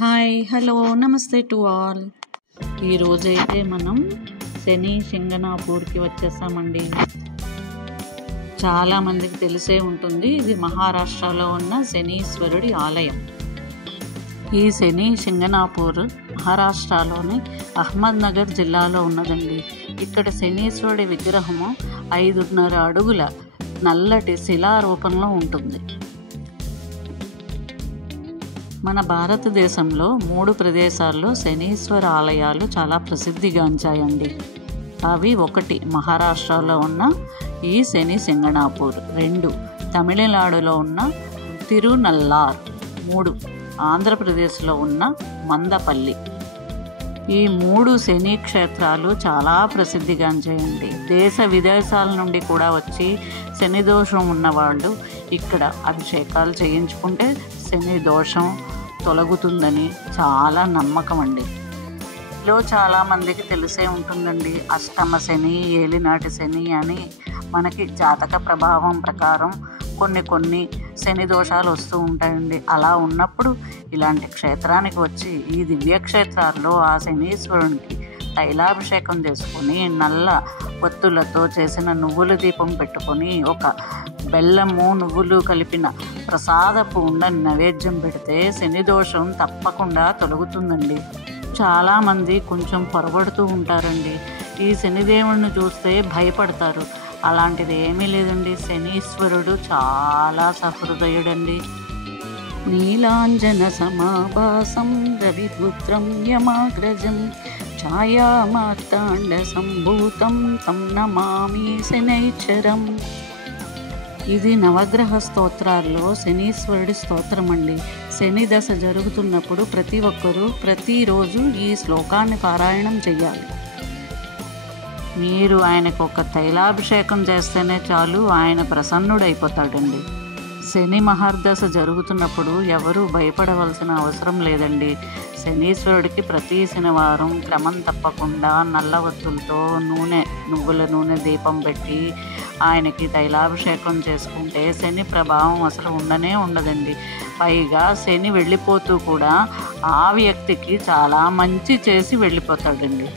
Hi hello నమస్తే to all. ఈరోజైతే మనం శని సింగనాపూర్కి వచ్చేసామండి. చాలామందికి తెలిసే ఉంటుంది, ఇది మహారాష్ట్రలో ఉన్న శనీశ్వరుడి ఆలయం. ఈ శని సింగనాపూర్ మహారాష్ట్రలోని అహ్మద్నగర్ జిల్లాలో ఉన్నదండి. ఇక్కడ శనీశ్వరుడి విగ్రహము 5.5 అడుగుల నల్లటి శిలారూపంలో ఉంటుంది. మన భారతదేశంలో 3 ప్రదేశాల్లో శనీశ్వర ఆలయాలు చాలా ప్రసిద్ధిగాంచాయండి. అవి 1 మహారాష్ట్రలో ఉన్న ఈ శని సింగనాపూర్, 2 తమిళనాడులో ఉన్న తిరునల్లార్, 3 ఆంధ్రప్రదేశ్లో ఉన్న మందపల్లి. ఈ 3 శని క్షేత్రాలు చాలా ప్రసిద్ధిగాంచాయండి. దేశ విదేశాల నుండి కూడా వచ్చి శని దోషం ఉన్నవాళ్ళు ఇక్కడ అభిషేకాలు చేయించుకుంటే శని దోషం తొలగుతుందని చాలా నమ్మకం అండి. లో చాలామందికి తెలిసే ఉంటుందండి, అష్టమ శని, ఏలినాటి శని అని మనకి జాతక ప్రభావం ప్రకారం కొన్ని శని దోషాలు వస్తూ ఉంటాయండి. అలా ఉన్నప్పుడు ఇలాంటి క్షేత్రానికి వచ్చి ఈ దివ్యక్షేత్రాల్లో ఆ శనీశ్వరునికి తైలాభిషేకం చేసుకొని నల్ల ఒత్తులతో చేసిన నువ్వుల దీపం పెట్టుకొని ఒక బెల్లము నువ్వులు కలిపిన ప్రసాదపు ఉండని నైవేద్యం పెడితే శని దోషం తప్పకుండా తొలగుతుందండి. చాలామంది కొంచెం పొరబడుతూ ఉంటారండి, ఈ శనిదేవుడిని చూస్తే భయపడతారు. అలాంటిది ఏమీ లేదండి, శనీశ్వరుడు చాలా సహృదయుడండి. నీలాంజన సమాభాసం రవిపుత్రం యమాగ్రజం ఛాయామార్తాండ సంభూతం తం నమామి శనైశ్వరం. ఇది నవగ్రహ స్తోత్రాల్లో శనీశ్వరుడి స్తోత్రం అండి. శని దశ జరుగుతున్నప్పుడు ప్రతి ఒక్కరూ ప్రతిరోజు ఈ శ్లోకాన్ని పారాయణం చెయ్యాలి. మీరు ఆయనకు ఒక తైలాభిషేకం చేస్తేనే చాలు, ఆయన ప్రసన్నుడైపోతాడండి. శని మహర్దశ జరుగుతున్నప్పుడు ఎవరూ భయపడవలసిన అవసరం లేదండి. శనీశ్వరుడికి ప్రతి శనివారం క్రమం తప్పకుండా నల్ల ఒత్తులతో నువ్వుల నూనె దీపం పెట్టి ఆయనకి తైలాభిషేకం చేసుకుంటే శని ప్రభావం అసలు ఉండదండి. పైగా శని వెళ్ళిపోతూ కూడా ఆ వ్యక్తికి చాలా మంచి చేసి వెళ్ళిపోతాడండి.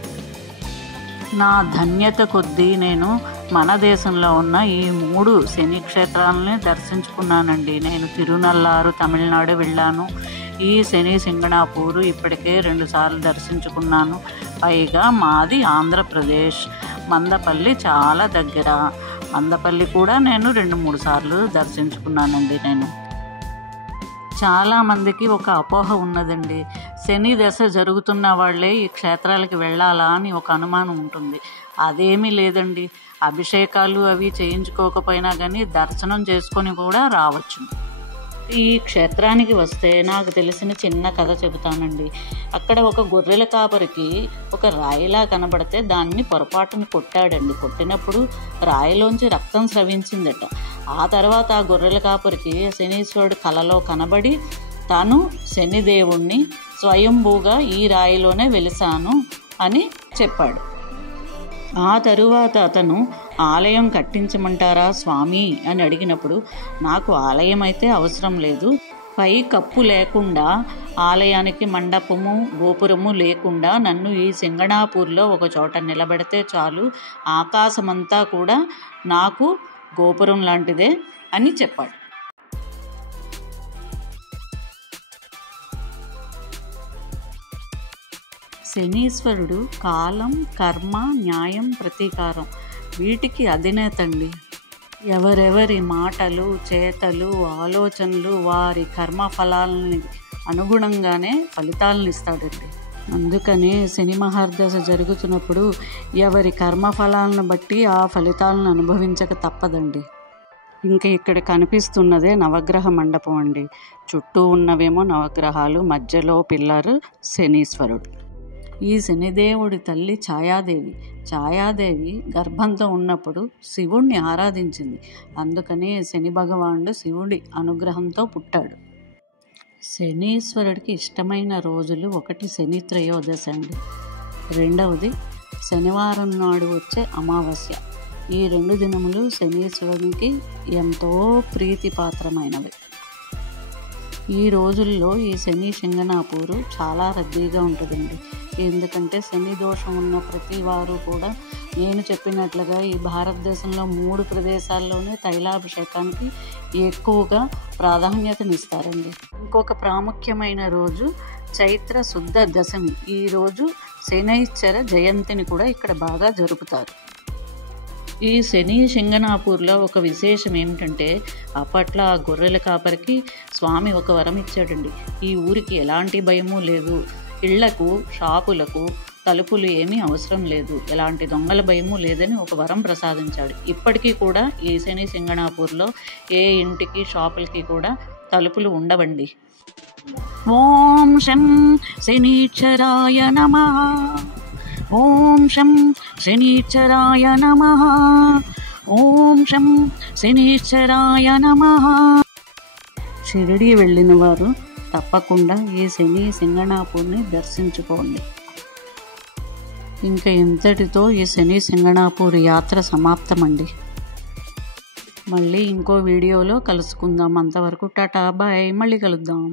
నా ధన్యత కొద్దీ నేను మన దేశంలో ఉన్న ఈ 3 శని క్షేత్రాలని దర్శించుకున్నానండి. నేను తిరునల్లారు తమిళనాడు వెళ్ళాను. ఈ శని సింగనాపూరు ఇప్పటికే 2 సార్లు దర్శించుకున్నాను. పైగా మాది ఆంధ్రప్రదేశ్, మందపల్లి చాలా దగ్గర. మందపల్లి కూడా నేను 2-3 సార్లు దర్శించుకున్నానండి. నేను చాలామందికి ఒక అపోహ ఉన్నదండి, శని దశ జరుగుతున్న వాళ్ళే ఈ క్షేత్రాలకి వెళ్ళాలా అని ఒక అనుమానం ఉంటుంది. అదేమీ లేదండి, అభిషేకాలు అవి చేయించుకోకపోయినా కానీ దర్శనం చేసుకొని కూడా రావచ్చు. ఈ క్షేత్రానికి వస్తే నాకు తెలిసిన చిన్న కథ చెబుతానండి. అక్కడ ఒక గొర్రెల కాపరికి ఒక రాయిలా కనబడితే దాన్ని పొరపాటును కొట్టాడండి. కొట్టినప్పుడు రాయిలోంచి రక్తం స్రవించిందట. ఆ తర్వాత ఆ గొర్రెల కాపరికి శనీశ్వరుడు కలలో కనబడి తాను శనిదేవుణ్ణి స్వయంభూగా ఈ రాయిలోనే వెలిసాను అని చెప్పాడు. ఆ తరువాత అతను ఆలయం కట్టించమంటారా స్వామి అని అడిగినప్పుడు, నాకు ఆలయం అయితే అవసరం లేదు, పై కప్పు లేకుండా ఆలయానికి మండపము గోపురము లేకుండా నన్ను ఈ సింగనాపూర్లో ఒక చోట నిలబెడితే చాలు, ఆకాశమంతా కూడా నాకు గోపురం లాంటిదే అని చెప్పాడు. శనీశ్వరుడు కాలం, కర్మ, న్యాయం, ప్రతీకారం వీటికి అధినేతండి. ఎవరెవరి మాటలు, చేతలు, ఆలోచనలు వారి కర్మఫలాలని అనుగుణంగానే ఫలితాలను ఇస్తాడండి. అందుకనే శని మహర్దశ జరుగుతున్నప్పుడు ఎవరి కర్మఫలాలను బట్టి ఆ ఫలితాలను అనుభవించక తప్పదండి. ఇంకా ఇక్కడ కనిపిస్తున్నదే నవగ్రహ మండపం అండి. చుట్టూ ఉన్నవేమో నవగ్రహాలు, మధ్యలో పిల్లర్ శనీశ్వరుడు. ఈ శనిదేవుడి తల్లి ఛాయాదేవి గర్భంతో ఉన్నప్పుడు శివుణ్ణి ఆరాధించింది. అందుకనే శని భగవానుడు శివుడి అనుగ్రహంతో పుట్టాడు. శనీశ్వరుడికి ఇష్టమైన రోజులు 1 శని త్రయోదశి అండి, 2వది శనివారం నాడు వచ్చే అమావాస్య. ఈ 2 దినములు శనీశ్వరునికి ఎంతో ప్రీతిపాత్రమైనవి. ఈ రోజుల్లో ఈ శని సింగనాపూరు చాలా రద్దీగా ఉంటుందండి. ఎందుకంటే శని దోషం ఉన్న ప్రతి వారు కూడా నేను చెప్పినట్లుగా ఈ భారతదేశంలో 3 ప్రదేశాల్లోనే తైలాభిషేకానికి ఎక్కువగా ప్రాధాన్యతనిస్తారండి. ఇంకొక ప్రాముఖ్యమైన రోజు చైత్ర శుద్ధ దశమి. ఈరోజు శనైశ్చర జయంతిని కూడా ఇక్కడ బాగా జరుపుతారు. ఈ శని సింగనాపూర్లో ఒక విశేషం ఏమిటంటే అప్పట్లో ఆ గొర్రెల కాపరికి స్వామి ఒక వరం ఇచ్చాడండి. ఈ ఊరికి ఎలాంటి భయము లేదు, ఇళ్లకు షాపులకు తలుపులు ఏమీ అవసరం లేదు, ఎలాంటి దొంగల భయము లేదని ఒక వరం ప్రసాదించాడు. ఇప్పటికీ కూడా ఈ శని సింగనాపూర్లో ఏ ఇంటికి షాపులకి కూడా తలుపులు ఉండవండి. ఓం శం శనీశ్వరాయ నమః. ఓం శం శనీశ్వరాయ నమః. ఓం శం శనీశ్వరాయ నమః. షిరిడి వెళ్ళిన వారు తప్పకుండా ఈ శని సింగనాపూర్ని దర్శించుకోండి. ఇంకా ఇంతటితో ఈ శని సింగనాపూర్ యాత్ర సమాప్తమండి. మళ్ళీ ఇంకో వీడియోలో కలుసుకుందాం. అంతవరకు టాటా బాయ్. మళ్ళీ కలుద్దాం.